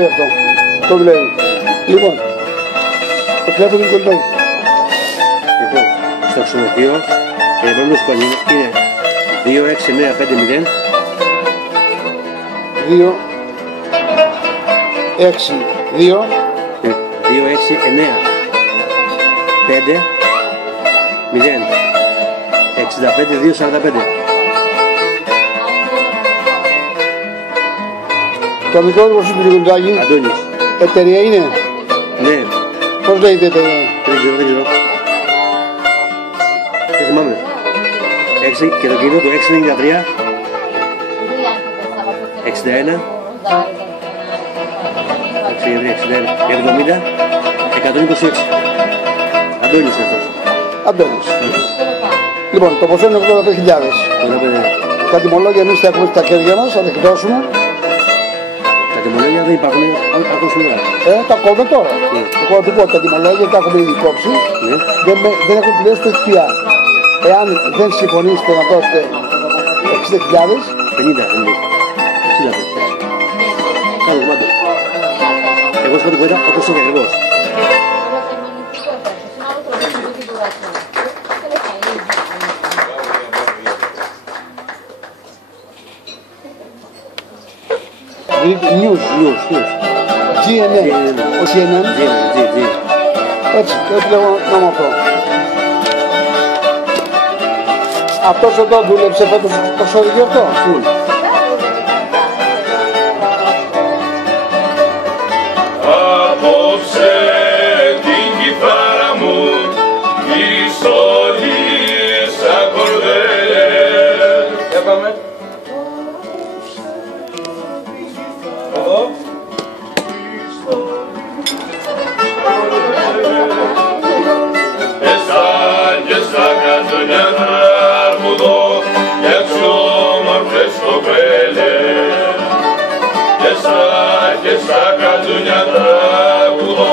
δουλεύει αυτό. Το δουλεύει. Λοιπόν, το τηλέφωνο είναι κολλημένο. Λοιπόν, στο ξενοδοχείο, η επόμενη σκονή είναι 26950 262 26950 65 245. Το μικρό του Ρωσίου του Κοντζάκη. Αντώνης. Εταιρεία είναι. Ναι. Πώς λέγεται η εταιρεία? Δεν ξέρω. Δεν θυμάμαι. Και το κινητό του 693 61 70 126. Αντώνης είναι αυτός. Αντώνης. Λοιπόν, το ποσό είναι 85.000. Τα τιμολόγια εμείς τα έχουμε στα χέρια μας, θα τα εκδώσουμε. Τα τιμολόγια δεν υπάρχουν, υπάρχουν σήμερα. Τα κόβουμε τώρα. Εγώ θα του πω, τα τιμολόγια τα έχουμε ήδη κόψει. Δεν έχουν πληρώσει το FPA. Εάν δεν συμφωνήσετε να δώσετε 60.000, 50, 60. Κάνε μάτι. Εγώ σου πω την κουβέντα όπως είναι ακριβώς. News. GNN. Ο CNN. Έτσι, και έτσι λέγω νόμο αυτό. Αυτός εδώ δούλεψε φέτος το ξοδικείο αυτό. Απόψε την κιθάρα μου πιστολής ακορδέλες. Για πάμε. Εδώ. Και στα καζονιά τραγουδώ για τις όμορφες κοπέλες. Και στα καζονιά τραγουδώ